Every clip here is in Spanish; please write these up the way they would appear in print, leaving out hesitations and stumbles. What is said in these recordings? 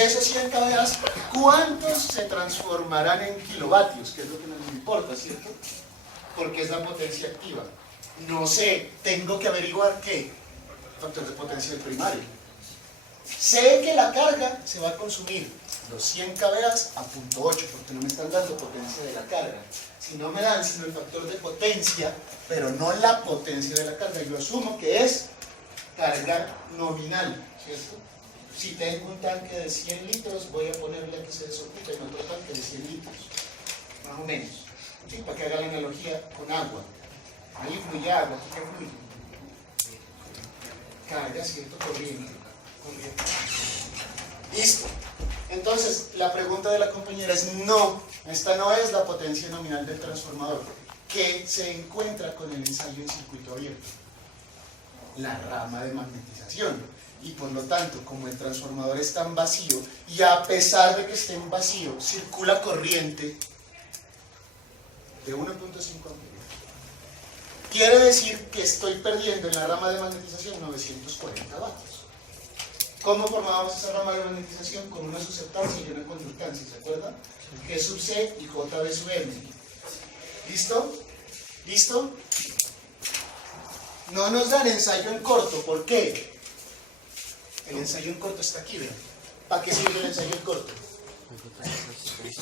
De esos 100 kVA, ¿cuántos se transformarán en kilovatios? Que es lo que nos importa, ¿cierto? Porque es la potencia activa. No sé, tengo que averiguar qué. Factor de potencia del primario. Sé que la carga se va a consumir los 100 kVA a 0.8, porque no me están dando potencia de la carga. Si no me dan sino el factor de potencia, pero no la potencia de la carga, yo asumo que es carga nominal, ¿cierto? Si tengo un tanque de 100 litros, voy a ponerle a que se desocute en otro tanque de 100 litros, más o menos, ¿sí? Para que haga la analogía con agua. Ahí fluye agua, aquí que fluye. Carga, ¿cierto? Corriente. Listo. Entonces, la pregunta de la compañera es no, esta no es la potencia nominal del transformador, que se encuentra con el ensayo en circuito abierto. La rama de magnetización. Y por lo tanto, como el transformador está en vacío, y a pesar de que esté en vacío, circula corriente de 1.5 amperes. Quiere decir que estoy perdiendo en la rama de magnetización 940 vatios. ¿Cómo formábamos esa rama de magnetización? Con una susceptancia y una conductancia, ¿se acuerdan? G sub C y JB sub M. ¿Listo? ¿Listo? No nos dan ensayo en corto, ¿por qué? El ensayo en corto está aquí, vean. ¿Para qué sirve el ensayo en corto?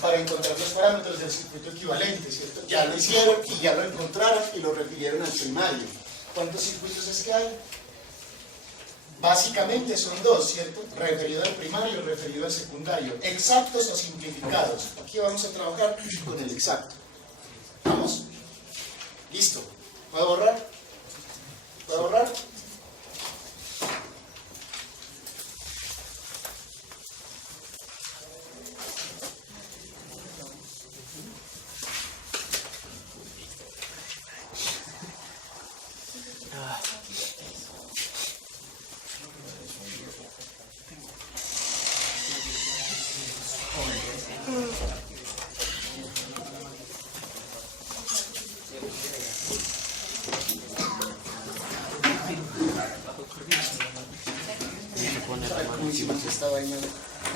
Para encontrar los parámetros del circuito equivalente, ¿cierto? Ya lo hicieron y ya lo encontraron y lo refirieron al primario. ¿Cuántos circuitos es que hay? Básicamente son dos, ¿cierto? Referido al primario y referido al secundario. Exactos o simplificados. Aquí vamos a trabajar con el exacto. ¿Vamos? Listo. ¿Puedo borrar? ¿Puedo borrar?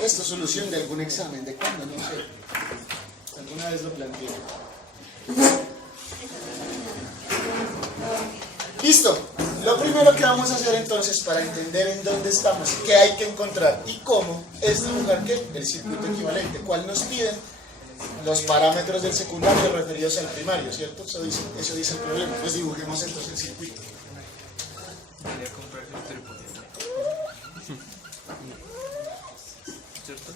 Esto es solución de algún examen, ¿de cuándo? No sé. Alguna vez lo planteé. Listo. Lo primero que vamos a hacer entonces para entender en dónde estamos, qué hay que encontrar y cómo, es dibujar ¿qué? El circuito equivalente. ¿Cuál nos piden? Los parámetros del secundario referidos al primario, ¿cierto? Eso dice el problema. Pues dibujemos entonces el circuito. ¿Cierto?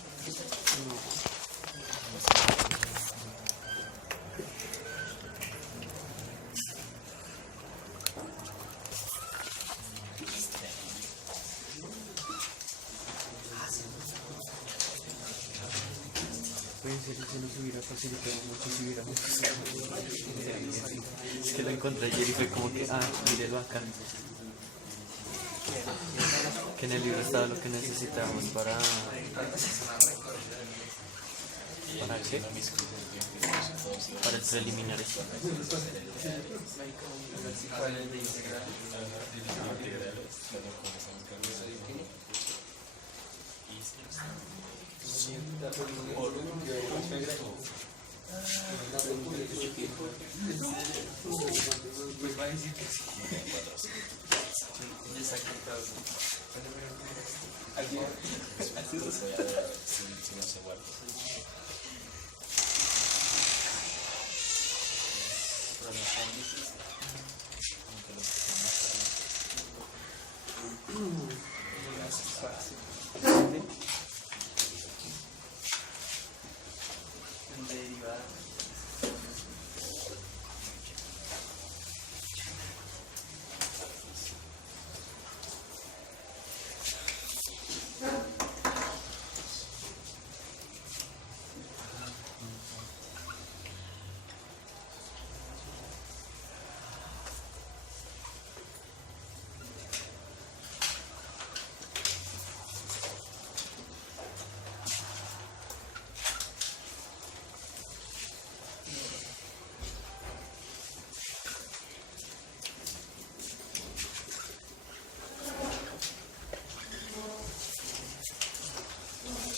Puede ser que se nos hubiera facilitado mucho si hubiéramos. Es que lo encontré ayer y fue como que, mírelo acá. Que en el libro estaba lo que necesitamos para qué? Para el preliminar.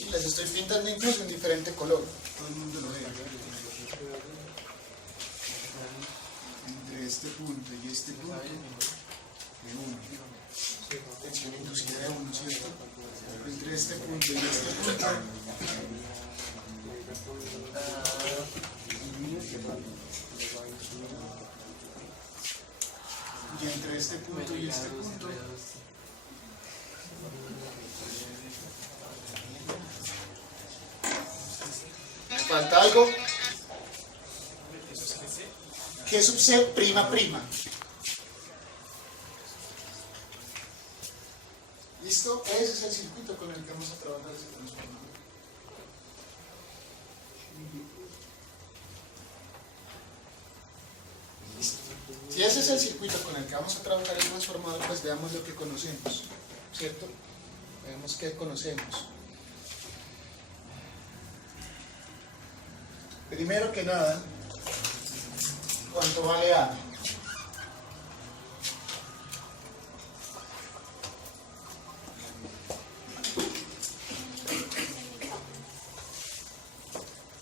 Y las estoy pintando incluso en diferente color. Todo el mundo lo ve. Entre este punto y este punto, de 1. Tensión inducida de 1, ¿cierto? Entre este punto y este punto. Y entre este punto y este punto. ¿Falta algo? ¿Qué sub C prima prima? ¿Listo? Ese es el circuito con el que vamos a trabajar ese transformador. ¿Listo? Si ese es el circuito con el que vamos a trabajar el transformador, pues veamos lo que conocemos, ¿cierto? Veamos qué conocemos. Primero que nada, ¿cuánto vale A?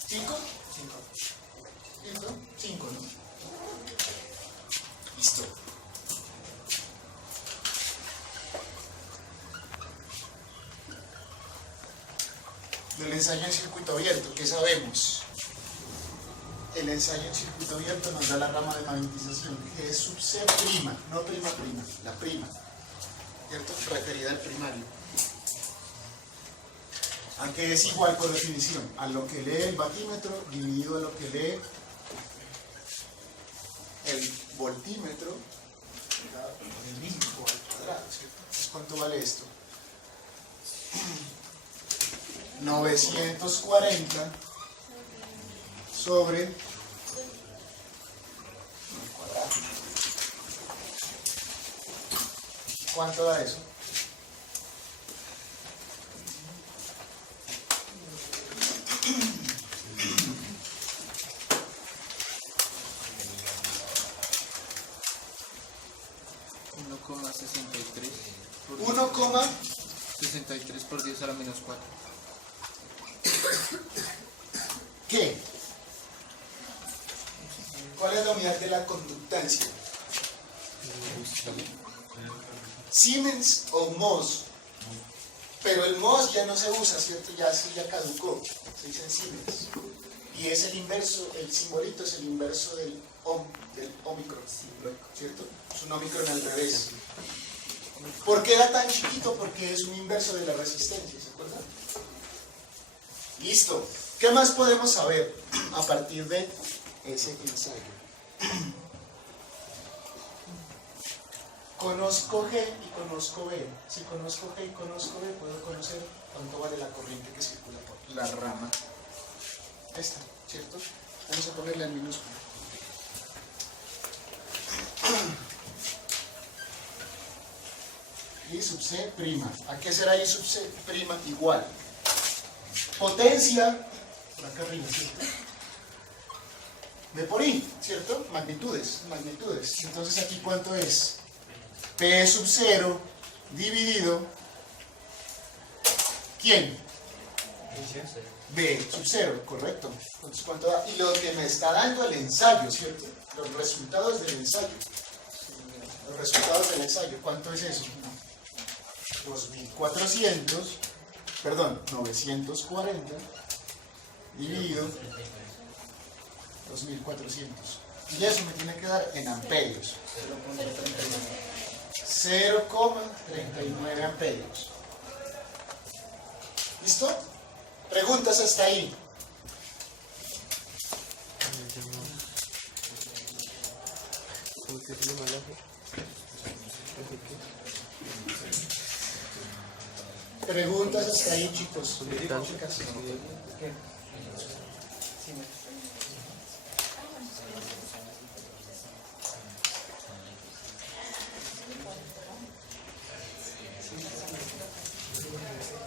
¿5? 5, ¿no? Listo. Del ensayo en circuito abierto, ¿qué sabemos? El ensayo en circuito abierto nos da la rama de magnetización, que es sub C prima, no prima prima, la prima, ¿cierto? Referida al primario. ¿A qué es igual por definición? A lo que lee el vatímetro dividido a lo que lee el voltímetro, el mismo al cuadrado, ¿cierto? Entonces, ¿cuánto vale esto? 940 sobre el cuadrado. ¿Cuánto da eso? Coma 63 63 por 10 a la menos 4. ¿Qué? ¿Cuál es la unidad de la conductancia? Siemens o Mohs. Pero el Mohs ya no se usa, ¿cierto? Ya caducó. Se dice en Siemens. Y es el inverso, el simbolito es el inverso del ómicron, ¿cierto? Es un ómicron al revés. ¿Por qué era tan chiquito? Porque es un inverso de la resistencia, ¿se acuerdan? Listo. ¿Qué más podemos saber a partir de ese ensayo? Conozco G y conozco B. Si conozco G y conozco B, puedo conocer cuánto vale la corriente que circula por la rama. Esta, ¿cierto? Vamos a ponerla en minúscula. I sub C prima. ¿A qué será I sub C prima? Igual. Potencia, por acá arriba, ¿cierto? B por I, ¿cierto? Magnitudes. Entonces aquí ¿cuánto es? P sub 0 dividido. ¿Quién? B sub 0, correcto. Entonces, ¿cuánto da? Y lo que me está dando el ensayo, ¿cierto? Los resultados del ensayo. ¿Cuánto es eso? 940 dividido 2400. Y eso me tiene que dar en amperios. 0,39 amperios. ¿Listo? ¿Preguntas hasta ahí? ¿Preguntas hasta ahí, chicos? Chicas. ¿Qué?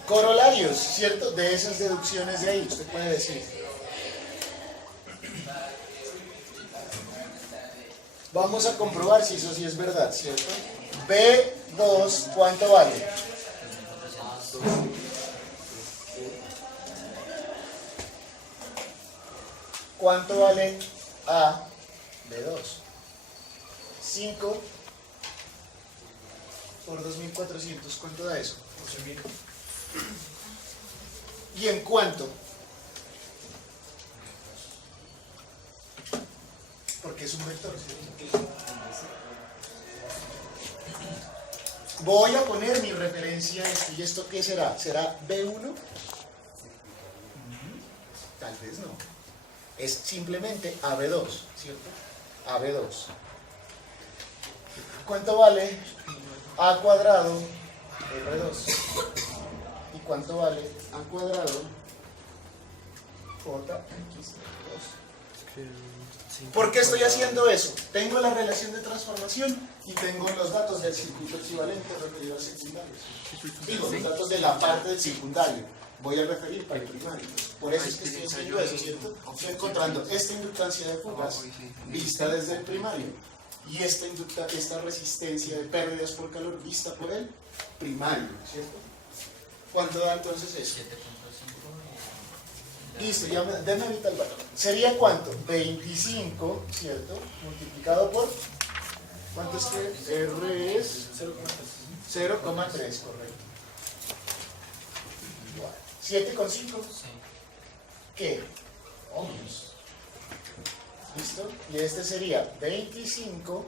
Corolarios, ¿cierto? De esas deducciones de ahí, usted puede decir. Vamos a comprobar si eso sí es verdad, ¿cierto? B2, ¿cuánto vale? ¿Cuánto vale A de 2? 5 por 2400, ¿cuánto da eso? 8000. ¿Y en cuánto? Porque es un vector, ¿sí? Voy a poner mi referencia a esto. ¿Y esto qué será? ¿Será B1? Tal vez no. Es simplemente AB2, ¿cierto? AB2. ¿Cuánto vale A cuadrado R2? ¿Y cuánto vale A cuadrado JX2? ¿Por qué estoy haciendo eso? Tengo la relación de transformación y tengo los datos del circuito equivalente referido al secundario. Digo, los datos de la parte del secundario. Voy a referir para el primario. Por eso es que estoy haciendo eso, ¿cierto? Estoy encontrando esta inductancia de fugas vista desde el primario y esta resistencia de pérdidas por calor vista por el primario, ¿cierto? ¿Cuánto da entonces eso? 7.5. Listo, ya denme ahorita el valor. ¿Sería cuánto? 25, ¿cierto? Multiplicado por... ¿Cuánto es que? R es 0,3, correcto. 7,5. Sí. ¿Qué? Ohmios. ¿Listo? Y este sería 25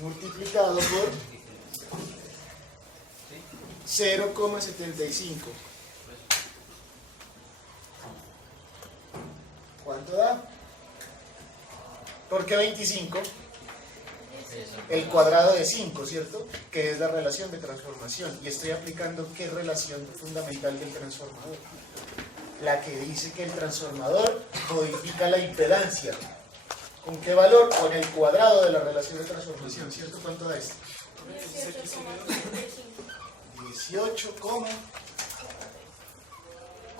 multiplicado por 0,75. ¿Cuánto da? ¿Por qué 25? El cuadrado de 5, ¿cierto? Que es la relación de transformación. Y estoy aplicando ¿qué relación fundamental del transformador? La que dice que el transformador modifica la impedancia. ¿Con qué valor? Con el cuadrado de la relación de transformación, ¿cierto? ¿Cuánto da esto? 18,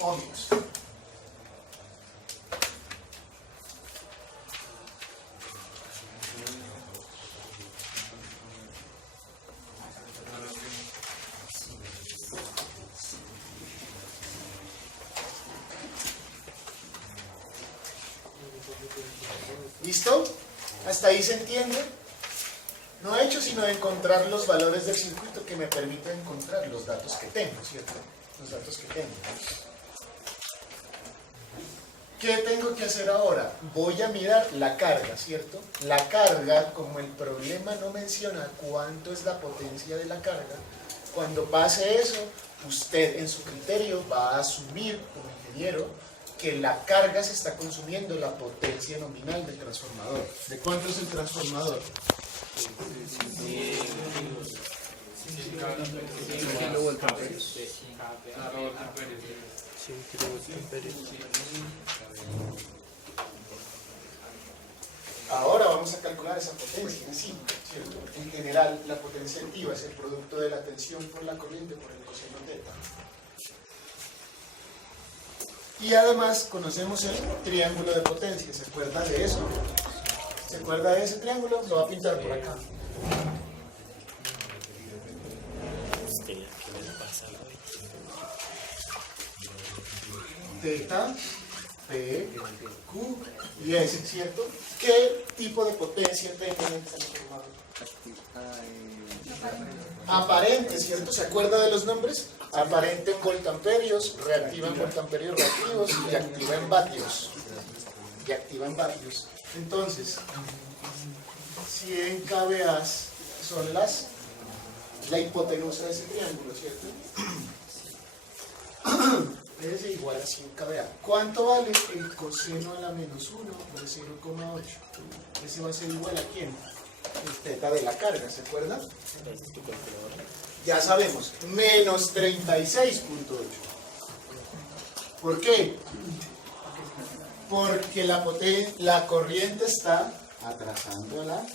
ohmios. ¿Listo? ¿Hasta ahí se entiende? No he hecho sino encontrar los valores del circuito que me permiten encontrar los datos que tengo, ¿cierto? Los datos que tengo. ¿Qué tengo que hacer ahora? Voy a mirar la carga, ¿cierto? La carga, como el problema no menciona cuánto es la potencia de la carga, cuando pase eso, usted en su criterio va a asumir, como ingeniero, que la carga se está consumiendo la potencia nominal del transformador. ¿De cuánto es el transformador? 100 kilovoltamperios. 100 kilovoltamperios. Ahora vamos a calcular esa potencia en sí, ¿cierto? En general, la potencia activa es el producto de la tensión por la corriente por el coseno teta. Y además conocemos el triángulo de potencia. ¿Se acuerda de eso? ¿Se acuerda de ese triángulo? Lo va a pintar por acá. Teta, P, Q y S, ¿cierto? ¿Qué tipo de potencia tengo en el transformador? Aparente, ¿cierto? ¿Se acuerda de los nombres? Aparente en voltamperios, reactiva en voltamperios reactivos y activa en vatios. Entonces, 100 kVA son la hipotenusa de ese triángulo, ¿cierto? S igual a 100 kVA. ¿Cuánto vale el coseno a la menos 1 de 0,8? Ese va a ser igual a ¿quién? El teta de la carga, ¿se acuerdan? Ya sabemos, menos 36.8. ¿Por qué? Porque la corriente está atrasándola.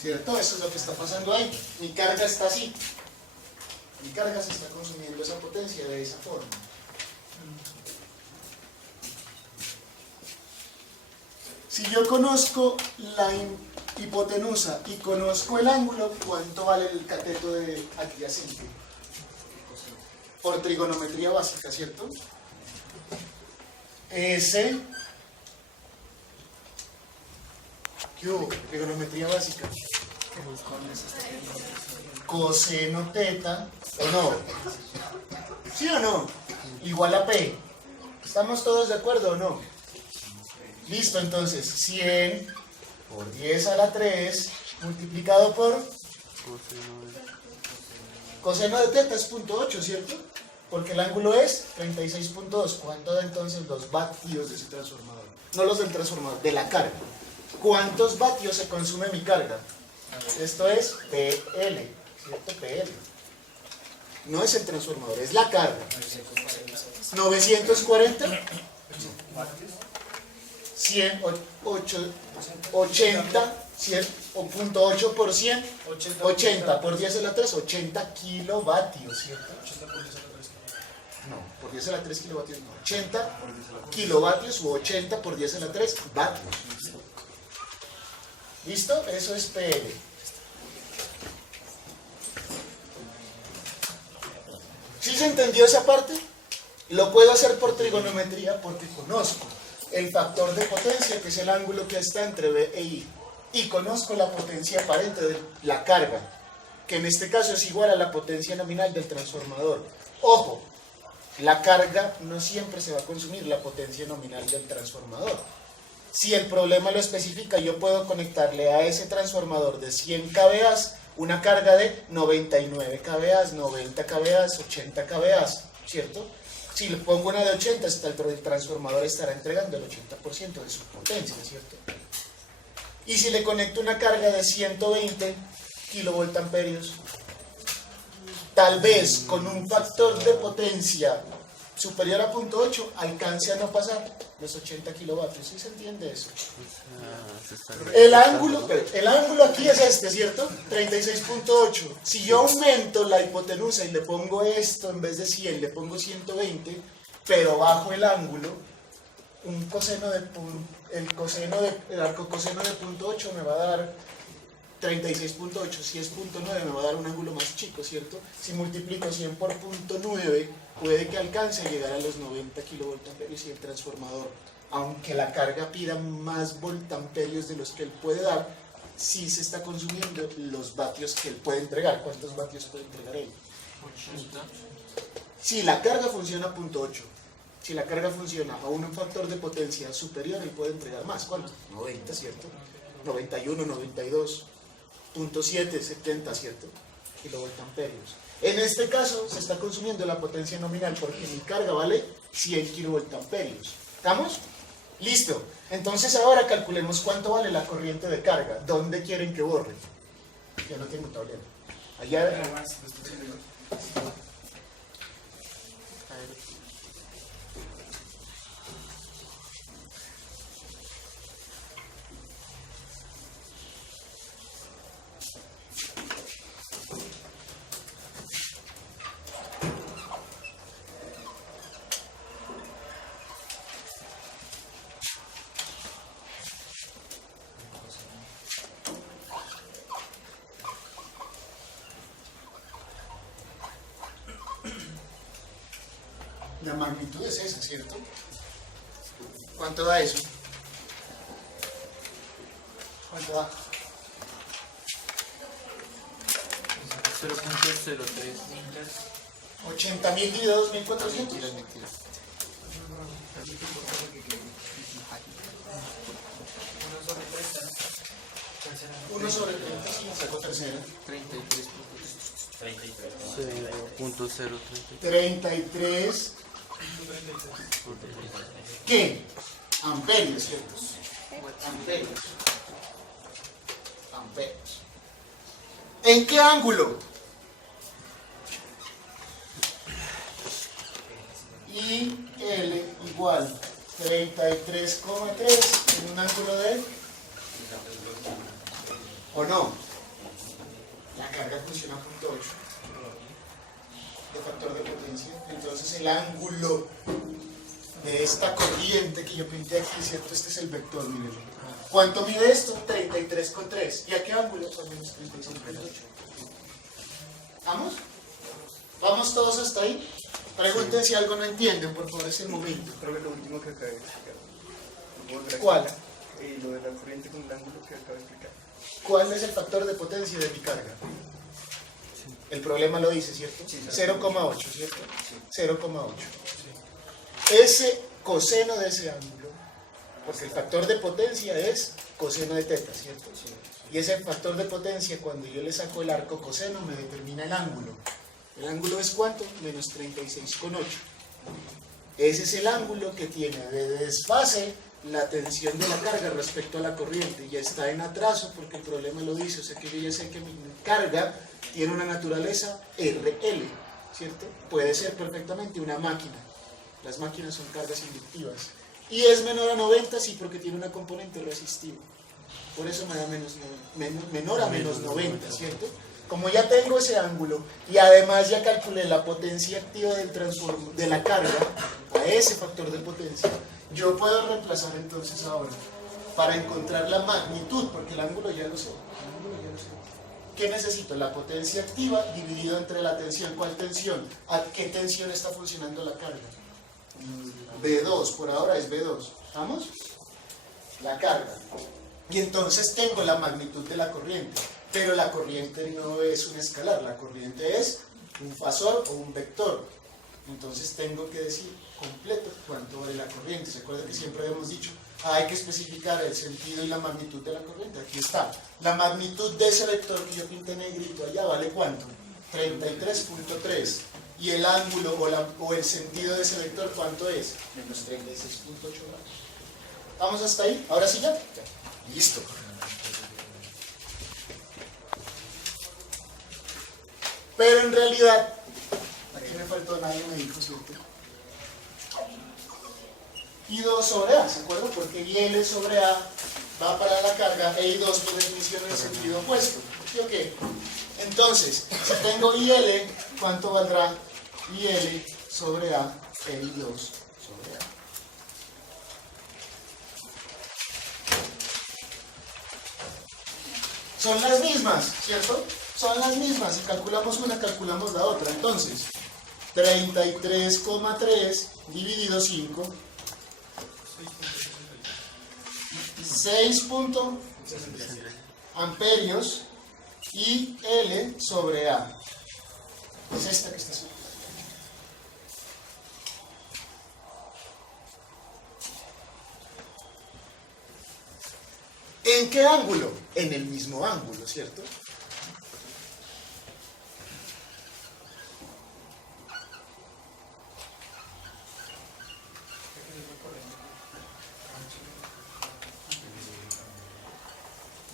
¿Cierto? Eso es lo que está pasando ahí. Mi carga está así. Mi carga se está consumiendo esa potencia de esa forma. Si yo conozco hipotenusa y conozco el ángulo, ¿cuánto vale el cateto de adyacente? Por trigonometría básica, ¿cierto? S, ¿qué hubo? Trigonometría básica. Coseno teta, ¿o no? ¿Sí o no? Igual a P. ¿Estamos todos de acuerdo o no? Listo, entonces, 100 por 10 a la 3 multiplicado por coseno de teta es 0.8, ¿cierto? Porque el ángulo es 36.2. ¿Cuánto da entonces los vatios de ese transformador? No los del transformador, de la carga. ¿Cuántos vatios se consume mi carga? Esto es PL, ¿cierto? PL. No es el transformador, es la carga. 940 100, 80, 100, o 0.8 por 100, 80 por 10 a la 3, 80 kilovatios, ¿cierto? No, por 10 a la 3 kilovatios no, 80 kilovatios u 80 por 10 a la 3 vatios. ¿Listo? Eso es PL. ¿Sí se entendió esa parte? Lo puedo hacer por trigonometría porque conozco el factor de potencia, que es el ángulo que está entre B e I, y conozco la potencia aparente de la carga, que en este caso es igual a la potencia nominal del transformador. Ojo, la carga no siempre se va a consumir la potencia nominal del transformador. Si el problema lo especifica, yo puedo conectarle a ese transformador de 100 kVA una carga de 99 kVA, 90 kVA, 80 kVA, ¿cierto? Si le pongo una de 80, el transformador estará entregando el 80% de su potencia, ¿cierto? Y si le conecto una carga de 120 kilovoltamperios, tal vez con un factor de potencia superior a 0.8 alcance a no pasar los 80 kilovatios. ¿Sí se entiende eso? El ángulo aquí es este, ¿cierto? 36.8. Si yo aumento la hipotenusa y le pongo esto en vez de 100, le pongo 120, pero bajo el ángulo, el arcocoseno de 0.8 me va a dar 36.8. Si es 0.9 me va a dar un ángulo más chico, ¿cierto? Si multiplico 100 por 0.9, puede que alcance a llegar a los 90 kilovoltamperios, y el transformador, aunque la carga pida más voltamperios de los que él puede dar, sí se está consumiendo los vatios que él puede entregar. ¿Cuántos vatios puede entregar él? 80. Si la carga funciona a 0.8, si la carga funciona a un factor de potencia superior, él puede entregar más. ¿Cuánto? 90, ¿cierto? 91, 92, 0.7, 70, ¿cierto? Kilovoltamperios. En este caso se está consumiendo la potencia nominal porque mi carga vale 100 kilovoltamperios. ¿Estamos? Listo. Entonces ahora calculemos cuánto vale la corriente de carga. ¿Dónde quieren que borre? Ya no tengo tablero. Allá. La magnitud es esa, ¿cierto? ¿Cuánto da eso? ¿Cuánto da? 0.03. 80.000 dividido 2.400. Uno sobre 30, sí, saco tercera. 33. ¿Qué? Amperios, ¿cierto? Amperios. ¿En qué ángulo? IL igual 33,3 en un ángulo de... ¿O no? La carga funciona a 0.8 de factor de potencia. Entonces el ángulo de esta corriente que yo pinté aquí, ¿cierto? Este es el vector, miren. ¿Cuánto mide esto? 33,3. 3,3. ¿Y a qué ángulo? A menos 36,8. ¿Vamos? ¿Vamos todos hasta ahí? Pregunten si algo no entienden, por favor, es el momento. Creo que lo último que acabé de explicar. ¿Cuál? Lo de la corriente con el ángulo que acabo de explicar. ¿Cuál es el factor de potencia de mi carga? El problema lo dice, ¿cierto? Sí, 0,8, ¿cierto? Sí. 0,8. Ese coseno de ese ángulo, porque el factor de potencia es coseno de teta, ¿cierto? Sí. Y ese factor de potencia, cuando yo le saco el arco coseno, me determina el ángulo. ¿El ángulo es cuánto? Menos 36,8. Ese es el ángulo que tiene de desfase la tensión de la carga respecto a la corriente. Ya está en atraso porque el problema lo dice. O sea que yo ya sé que mi carga tiene una naturaleza RL, ¿cierto? Puede ser perfectamente una máquina. Las máquinas son cargas inductivas. Y es menor a 90, sí, porque tiene una componente resistiva. Por eso me da menor a menos 90, ¿cierto? Como ya tengo ese ángulo y además ya calculé la potencia activa de la carga a ese factor de potencia, yo puedo reemplazar entonces ahora para encontrar la magnitud, porque el ángulo ya lo sé. ¿Qué necesito? La potencia activa dividido entre la tensión. ¿Cuál tensión? ¿A qué tensión está funcionando la carga? B2, por ahora es B2. ¿Vamos? La carga. Y entonces tengo la magnitud de la corriente. Pero la corriente no es un escalar, la corriente es un fasor o un vector. Entonces tengo que decir completo cuánto vale la corriente. ¿Se acuerdan que siempre habíamos dicho? Hay que especificar el sentido y la magnitud de la corriente. Aquí está. La magnitud de ese vector que yo pinté negrito allá vale ¿cuánto? 33,3. Y el ángulo o el sentido de ese vector, ¿cuánto es? Menos 36,8 grados. ¿Vamos hasta ahí? ¿Ahora sí ya? Listo. Pero en realidad, aquí me faltó, nadie me dijo, ¿cierto? I2 sobre A, ¿se acuerdan? Porque IL sobre A va para la carga e I2 por definición en el sentido opuesto. ¿Sí o qué? Entonces, si tengo IL, ¿cuánto valdrá IL sobre A e I2 sobre A? Son las mismas, ¿cierto? Son las mismas. Si calculamos una, calculamos la otra. Entonces, 33,3 dividido 5, 6 amperios y L sobre A. Es esta que está subiendo. ¿En qué ángulo? En el mismo ángulo, ¿cierto?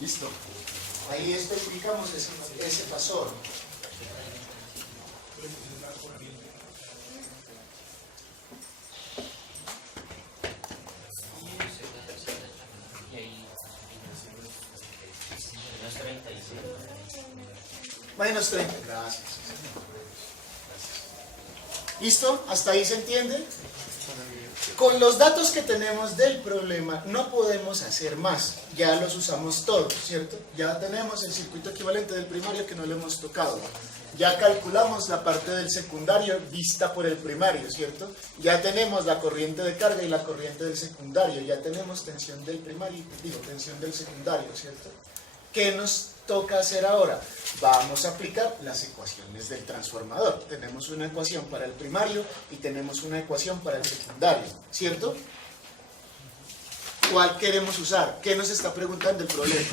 Listo. Ahí especificamos ese fasor. Menos 30. Gracias. ¿Listo? ¿Hasta ahí se entiende? Con los datos que tenemos del problema no podemos hacer más. Ya los usamos todos, ¿cierto? Ya tenemos el circuito equivalente del primario que no lo hemos tocado. Ya calculamos la parte del secundario vista por el primario, ¿cierto? Ya tenemos la corriente de carga y la corriente del secundario. Ya tenemos tensión del primario, tensión del secundario, ¿cierto? ¿Qué nos toca hacer ahora? Vamos a aplicar las ecuaciones del transformador. Tenemos una ecuación para el primario y tenemos una ecuación para el secundario, ¿cierto? ¿Cuál queremos usar? ¿Qué nos está preguntando el problema?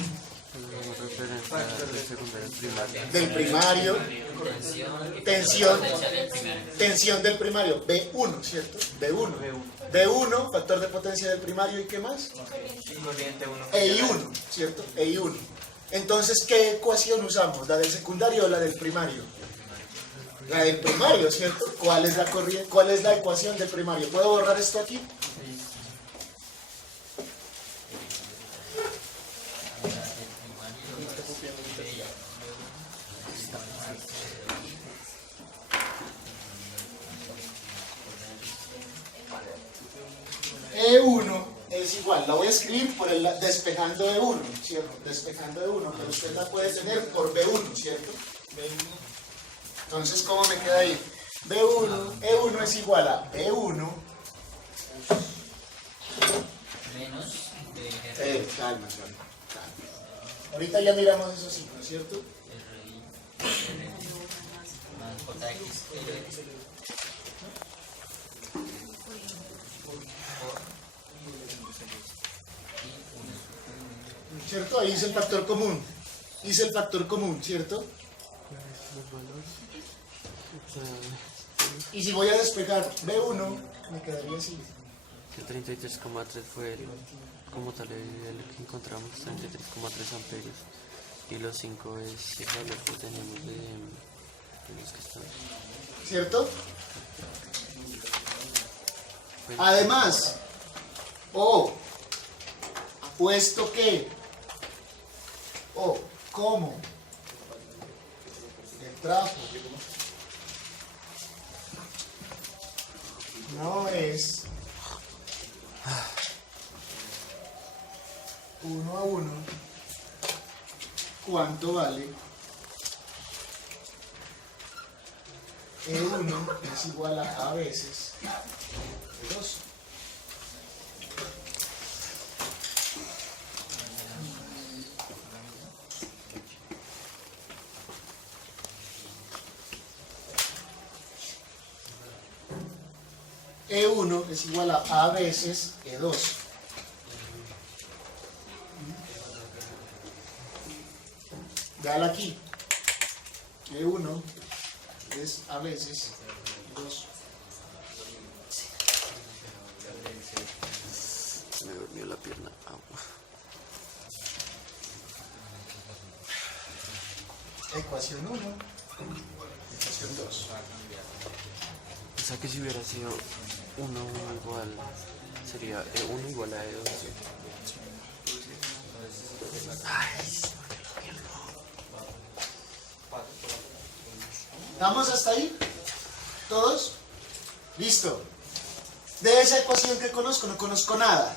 Del primario, tensión del primario, B1, ¿cierto? B1, factor de potencia del primario, ¿y qué más? EI1, ¿cierto? EI1. Entonces, ¿qué ecuación usamos? ¿La del secundario o la del primario? La del primario, ¿cierto? ¿Cuál es la corriente? ¿Cuál es la ecuación del primario? ¿Puedo borrar esto aquí? E1 es es igual, la voy a escribir por el despejando de 1, ¿cierto? Despejando de 1, pero usted la puede tener por B1, ¿cierto? Entonces, ¿cómo me queda ahí? B1, E1 es igual a B1 menos de calma. Ahorita ya miramos esos signos, ¿cierto? RI más JX ¿Cierto? Ahí hice el factor común. Hice el factor común, ¿cierto? Los valores. O sea, Y si voy a despejar B1, me quedaría así. el 33,3 fue como tal el que encontramos, 33,3 amperios. Y los 5 es el valor que tenemos de los que están. ¿Cierto? Además, puesto que, como el tráfico no es 1 a 1, ¿cuánto vale? E1 es igual a veces E2. E1 es igual a veces E2. Dale aquí. E1 es a veces 2. Se me durmió la pierna. Ecuación 1, ecuación 2. O sea que si hubiera sido 1 igual, sería E1 igual a E2. ¿Estamos hasta ahí? ¿Todos? Listo. De esa ecuación que conozco, no conozco nada.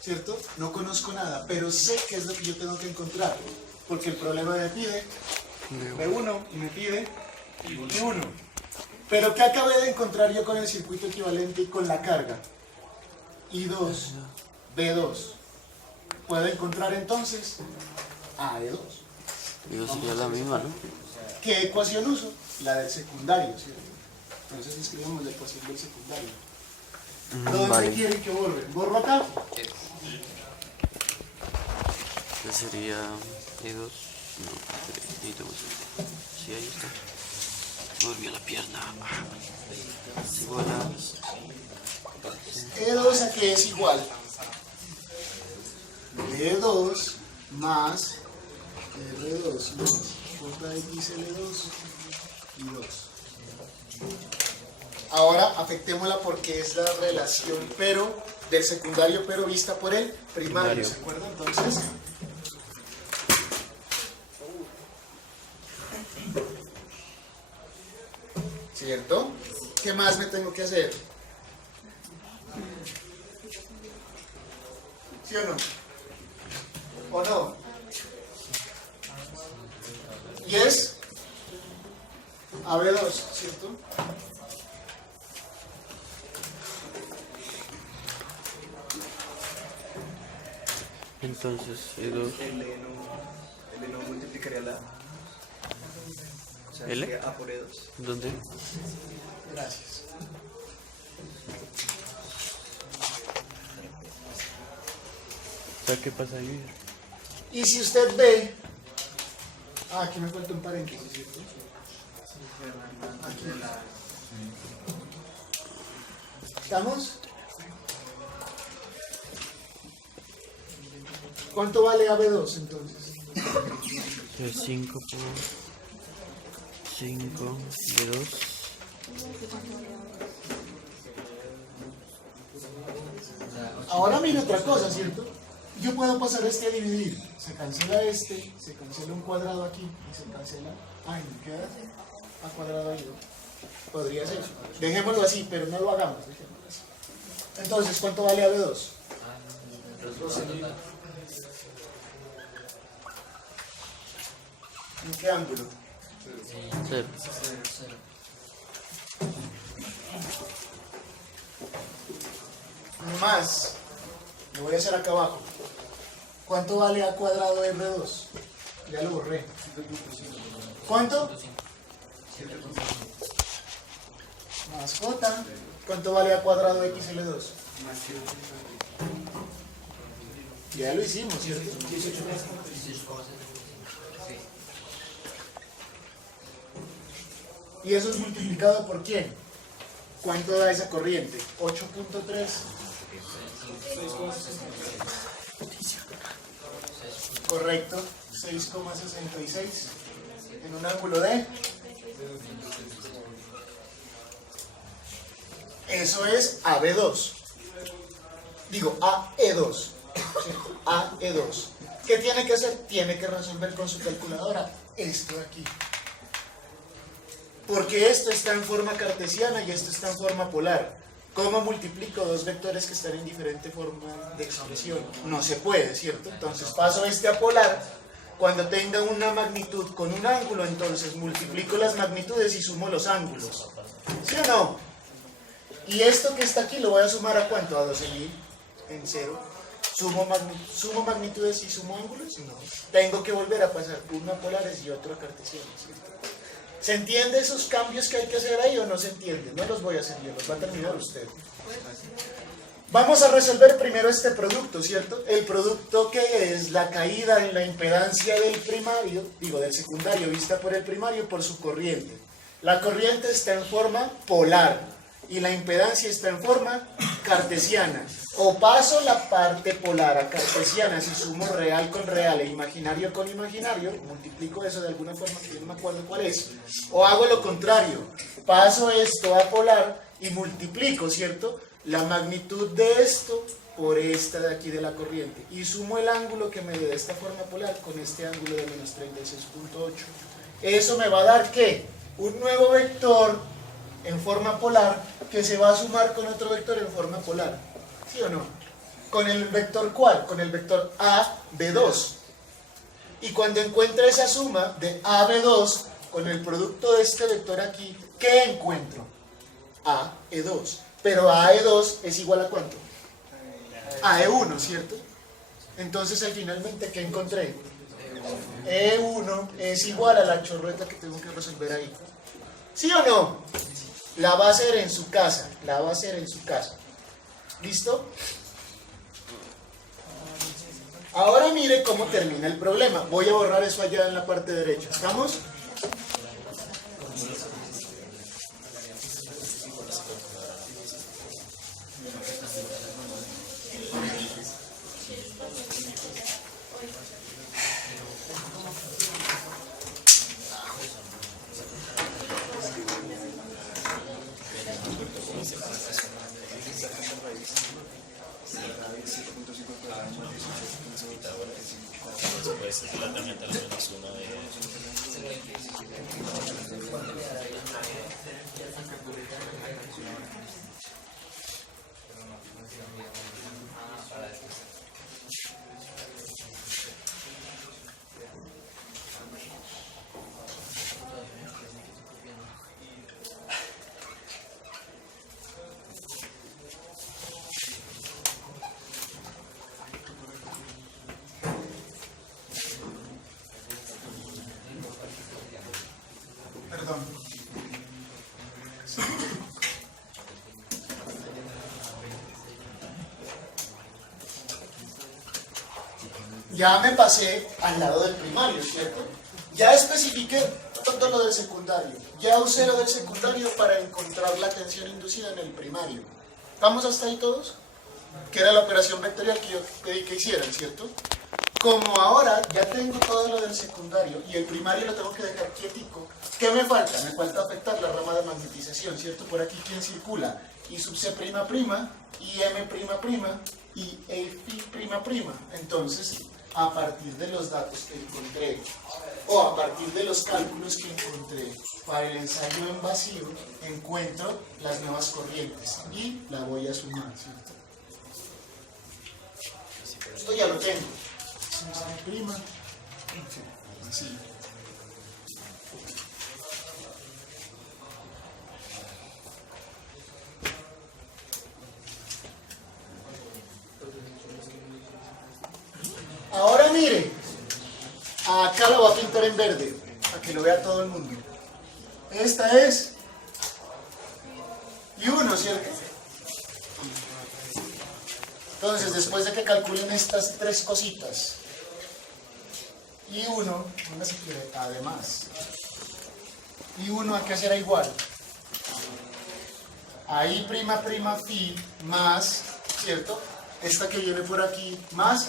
¿Cierto? No conozco nada, pero sé qué es lo que yo tengo que encontrar. Porque el problema me pide B1 y me pide I1. Pero ¿qué acabé de encontrar yo con el circuito equivalente y con la carga? I2, B2. ¿Puedo encontrar entonces AE2? Y sería la misma, ¿no? ¿Qué ecuación uso? La del secundario, ¿cierto? Entonces escribimos la ecuación del secundario. ¿Dónde Vale. quieren que borre? ¿Borro acá? Que sería E2. No, necesito más. Sí, ahí está. Me durmió la pierna. Es igual a E2 a qué es igual. E2 más R2 no, JXL2 y 2. Ahora afectémosla porque es la relación pero del secundario pero vista por el primario. ¿Se acuerdan? Entonces, ¿cierto? ¿Qué más me tengo que hacer? ¿Sí o no? ¿O no? Y es AB2, ¿cierto? entonces E2. El no multiplicaría la A. O sea, ¿L? sería A por E2. ¿Dónde? Gracias. O sea, ¿qué pasa ahí? Y si usted ve, aquí me falta un paréntesis, ¿cierto? Aquí. ¿Estamos? ¿Cuánto vale AB2 entonces? Entonces 5 por 5 de 2. Ahora mire otra cosa, ¿cierto? Yo puedo pasar este a dividir. Se cancela este, se cancela un cuadrado aquí y se cancela. Ay, me queda a cuadrado ahí, ¿no? Podría ser. Dejémoslo así, pero no lo hagamos. Dejémoslo así. Entonces, ¿cuánto vale AB2? Total. ¿En qué ángulo? 0. 0. Más, lo voy a hacer acá abajo. ¿Cuánto vale a cuadrado de R2? Ya lo borré. ¿Cuánto? Más J. ¿Cuánto vale a cuadrado de XL2? Ya lo hicimos, ¿cierto? ¿Y eso es multiplicado por quién? ¿Cuánto da esa corriente? 8.3. Correcto, 6,66 en un ángulo de... Eso es AB2. Digo, AE2. ¿Sí? AE2. ¿Qué tiene que hacer? Tiene que resolver con su calculadora esto de aquí. Porque esto está en forma cartesiana y esto está en forma polar. ¿Cómo multiplico dos vectores que están en diferente forma de expresión? No se puede, ¿cierto? Entonces paso este a polar. Cuando tenga una magnitud con un ángulo, entonces multiplico las magnitudes y sumo los ángulos. ¿Sí o no? Y esto que está aquí lo voy a sumar ¿a cuánto? A 12.000 en 0. ¿Sumo magnitudes y sumo ángulos? No. Tengo que volver a pasar uno a polares y otro a cartesianos, ¿cierto? ¿Se entiende esos cambios que hay que hacer ahí o no se entiende? No los voy a hacer yo, los va a terminar usted. Vamos a resolver primero este producto, ¿cierto? El producto que es la caída en la impedancia del primario, del secundario, vista por el primario, por su corriente. La corriente está en forma polar y la impedancia está en forma cartesiana. O paso la parte polar a cartesiana si sumo real con real e imaginario con imaginario, multiplico eso de alguna forma que yo no me acuerdo cuál es, o hago lo contrario, paso esto a polar y multiplico, ¿cierto?, la magnitud de esto por esta de aquí de la corriente y sumo el ángulo que me dé de esta forma polar con este ángulo de menos 36.8. Eso me va a dar ¿qué? Un nuevo vector en forma polar que se va a sumar con otro vector en forma polar. ¿Sí o no? ¿Con el vector cuál? Con el vector AB2. Y cuando encuentre esa suma de AB2 con el producto de este vector aquí, ¿qué encuentro? AE2. Pero AE2 es igual a ¿cuánto? AE1, ¿cierto? Entonces, al finalmente, ¿qué encontré? E1 es igual a la chorreta que tengo que resolver ahí. ¿Sí o no? La va a hacer en su casa. La va a hacer en su casa. ¿Listo? Ahora mire cómo termina el problema. Voy a borrar eso allá en la parte derecha. ¿Estamos? Pues es relativamente la menos uno de... Perdón. Ya me pasé al lado del primario, ¿cierto? Ya especifiqué todo lo del secundario. Ya usé lo del secundario para encontrar la tensión inducida en el primario. ¿Estamos hasta ahí todos? Que era la operación vectorial que yo pedí que hicieran, ¿cierto? Como ahora ya tengo todo lo del secundario y el primario lo tengo que dejar quietico, ¿qué me falta? Me falta afectar la rama de magnetización, ¿cierto? Por aquí, ¿quién circula? I sub C', I M', y E''. Entonces, a partir de los datos que encontré, o a partir de los cálculos que encontré para el ensayo en vacío, encuentro las nuevas corrientes y la voy a sumar, ¿cierto? Esto ya lo tengo. Hacemos a prima. Así. Ahora mire, acá lo voy a pintar en verde, para que lo vea todo el mundo. Esta es y1, ¿cierto? Entonces, después de que calculen estas tres cositas, y1, ¿dónde se quiere? Además, y1 ¿a qué será igual? Ahí prima phi más, ¿cierto? Esta que viene por aquí, más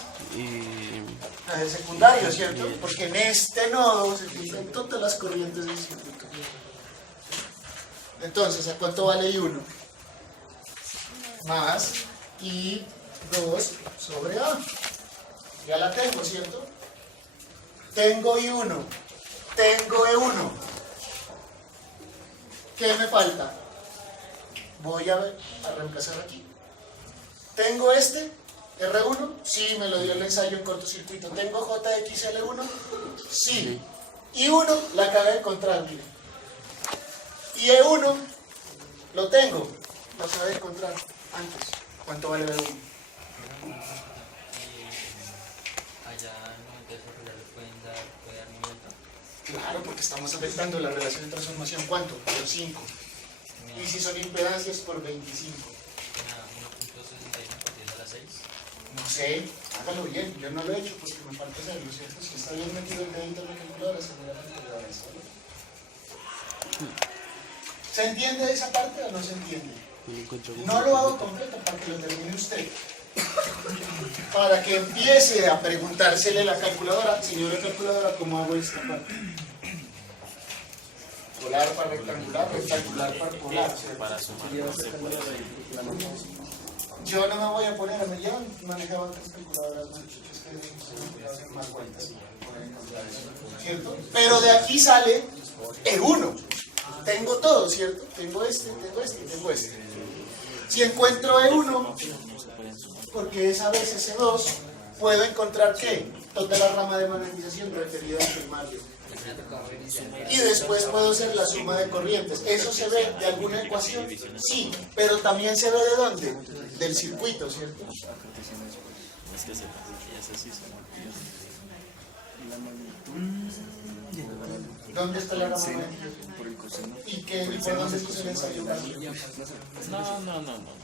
la del secundario, ¿cierto? Porque en este nodo se utilizan todas las corrientes del circuito. Entonces, ¿a cuánto vale I1? Más I2 sobre A. Ya la tengo, ¿cierto? Tengo I1, tengo E1. ¿Qué me falta? Voy a reemplazar aquí. ¿Tengo este? ¿R1? Sí, me lo dio el ensayo en cortocircuito. ¿Tengo JXL1? Sí. I1 la acabé de encontrar, mire. Y E1 lo tengo. Lo acabé de encontrar antes. ¿Cuánto vale E1? Allá en el desarrollo puede dar movimiento. Claro, porque estamos afectando la relación de transformación. ¿Cuánto? Por 5. Y si son impedancias, por 25. 1.61 a la 6. No sé, hágalo bien. Yo no lo he hecho porque me falta hacerlo, ¿cierto? Si está bien metido el dedito en la calculadora, se me da la calculadora. ¿Se entiende esa parte o no se entiende? No lo hago completo para que lo termine usted. Para que empiece a preguntársele la calculadora, señora calculadora, ¿cómo hago esta parte? Polar para rectangular, rectangular para polar. Para sumar no se puede. Yo no me voy a poner a ya manejaba otras calculadoras más chicas que hacen más vueltas. ¿Cierto? Pero de aquí sale E1. Tengo todo, ¿cierto? Tengo este y tengo este. Si encuentro E1, porque es a veces E2, puedo encontrar ¿qué? Toda la rama de magnetización referida al primario. Y después puedo hacer la suma de corrientes. ¿Eso se ve de alguna ecuación? Sí, pero también se ve ¿de dónde? Del circuito, ¿cierto? Es que se pasa, así ¿Dónde está la rama magnética? ¿Y por dónde se usa el ensayo básico? No.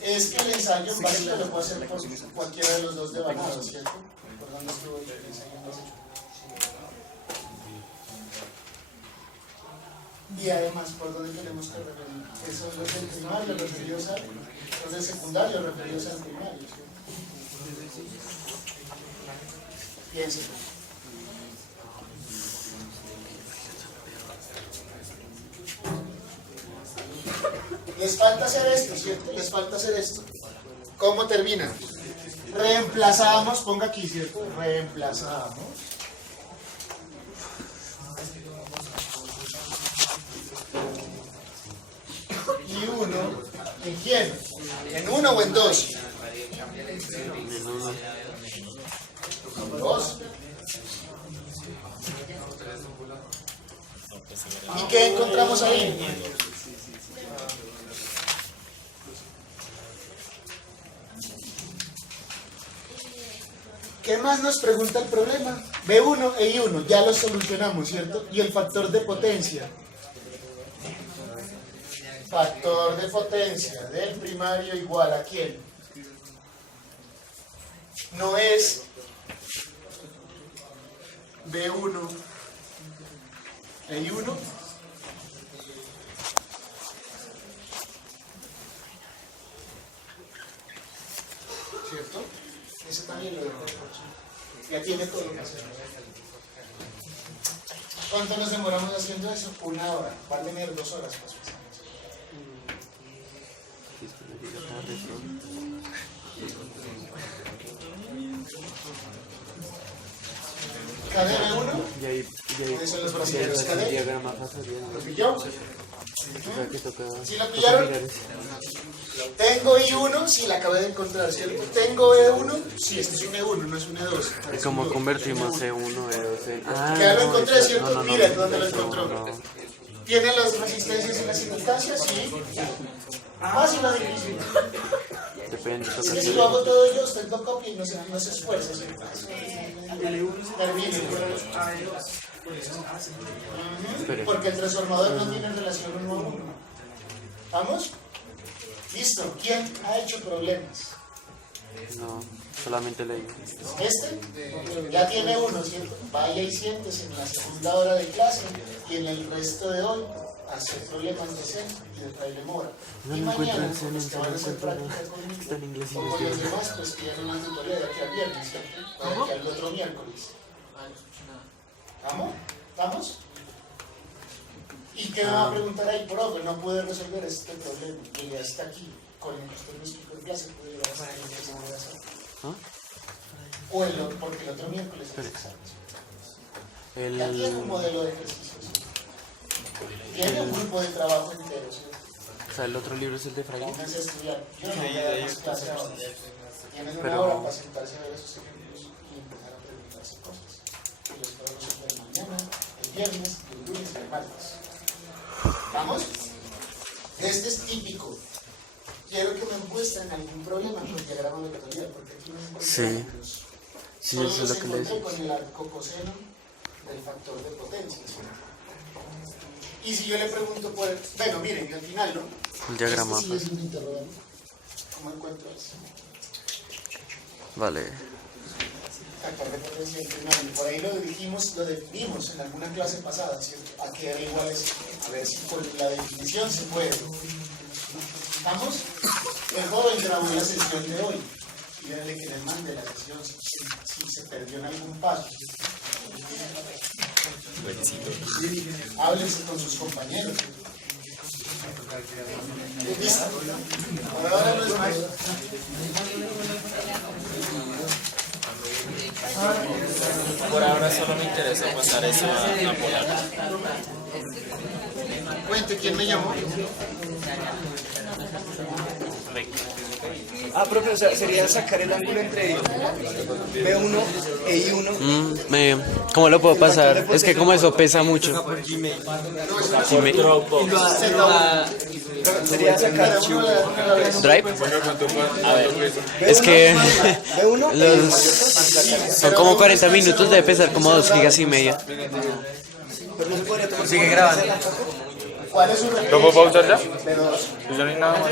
Es que el ensayo básico lo puedo hacer por cualquiera de los dos devanados, ¿cierto? ¿Por dónde estuvo el ensayo básico? Y además, ¿por dónde tenemos que referir? Eso es los del primario, referidos al, los del secundario, referidos al primario, ¿cierto? Piénselo. Les falta hacer esto, ¿cierto? Les falta hacer esto. ¿Cómo termina? Reemplazamos, ponga aquí, ¿cierto? Reemplazamos. Y 1, ¿en quién? ¿En 1 o en 2? En 2. ¿Y qué encontramos ahí? ¿Qué más nos pregunta el problema? B1 e I1, ya lo solucionamos, ¿cierto? Y el factor de potencia. Factor de potencia del primario igual a ¿quién? No es B1 e I1. ¿Cierto? Eso también lo dejo. Ya tiene todo lo que hacer. ¿Cuánto nos demoramos haciendo eso? 1 hora. Va a tener 2 horas más. KDB1, Y ahí, ¿cuáles son los y ahí brasileños hace un KD? diagrama pasaría. ¿Lo pilló? O sea que toca. ¿Sí lo toca pillaron? mirar eso. Tengo I1, sí, la acabé de encontrar, ¿cierto? Tengo E1, sí, este es un E1, no es un E2. ¿Y parece cómo un E1. convertimos C1, E2, E? Ah, Ya lo no, encontré, eso- ¿cierto? no, no, no, Mira dónde lo eso encontró. no. ¿Tiene las resistencias y las inductancias? Sí. Fácil o difícil. Depende, Es toca que si hacer- lo hago todo yo, usted lo copia y no se esfuerza, ¿cierto? Termine. Espere. Porque el transformador no tiene relación uno a uno. ¿Vamos? Listo. ¿Quién ha hecho problemas? No, solamente leí. Este ya tiene uno, ¿cierto? Vaya y siéntese en la segunda hora de clase y en el resto de hoy hacer problemas de Zen y de Fraile Mora. No Y lo encuentro mañana, en Zen, con los en que Zen van a no hacer encuentro práctica nada. conmigo, Está en inglés y o no con los entiendo. demás, pues piden una tutoría de aquí al viernes, ¿cierto? De aquí al otro miércoles. ¿Vamos? ¿Vamos? ¿Y qué me va a preguntar ahí, profe? No pude resolver este problema. Llegué hasta aquí. Con el que usted me explicó en clase, pude llegar hasta aquí. ¿Qué se puede hacer? ¿Ah? O porque el otro miércoles es examen. Ya tiene un El, modelo de ejercicios. Tiene un grupo de trabajo entero. ¿Sí? o sea, el otro libro es el de Fraile. Pónganse a estudiar. Yo no voy a dar más clases a ustedes. Tienen una Pero- hora para sentarse a ver esos ejemplos y empezar a preguntarse cosas. Y los podemos hacer mañana, el viernes, el lunes y el martes. ¿Vamos? Este es típico. Quiero que me muestren algún problema con el diagrama vectorial, porque aquí no encuentro Sí. ángulos. Sí, Solo eso es los lo que le encontré decía. con el arcocoseno del factor de potencia. ¿Sí? Y si yo le pregunto por el... Bueno, miren, al final, ¿no? El diagrama. Este sigue siendo interrogante. ¿Cómo encuentro eso? Vale. Factor de potencia inclinable. Por ahí lo dijimos, lo definimos en alguna clase pasada, ¿cierto? A que era igual a ver si con la definición se puede. ¿Estamos? El joven grabó la sesión de hoy. Díganle que les mande la sesión si se perdió en algún paso. Háblense con sus compañeros. ¿Listo? Ahora no es más. Por ahora solo me interesa pasar eso a Polar. Cuente, ¿quién me llamó? Ah, profe, o sea, sería sacar el ángulo entre B1 e I1. ¿Cómo lo puedo pasar? Es que como eso pesa mucho. Sería sacar ¿Drive? A ver. Es que B1 los, son como 40 minutos, debe pesar como 2 gigas y media. pero no se podría tomar. Sigue grabando. ¿Cuál es su referencia? ¿Lo puedo pausar ya? B2. Pues ya no hay nada más.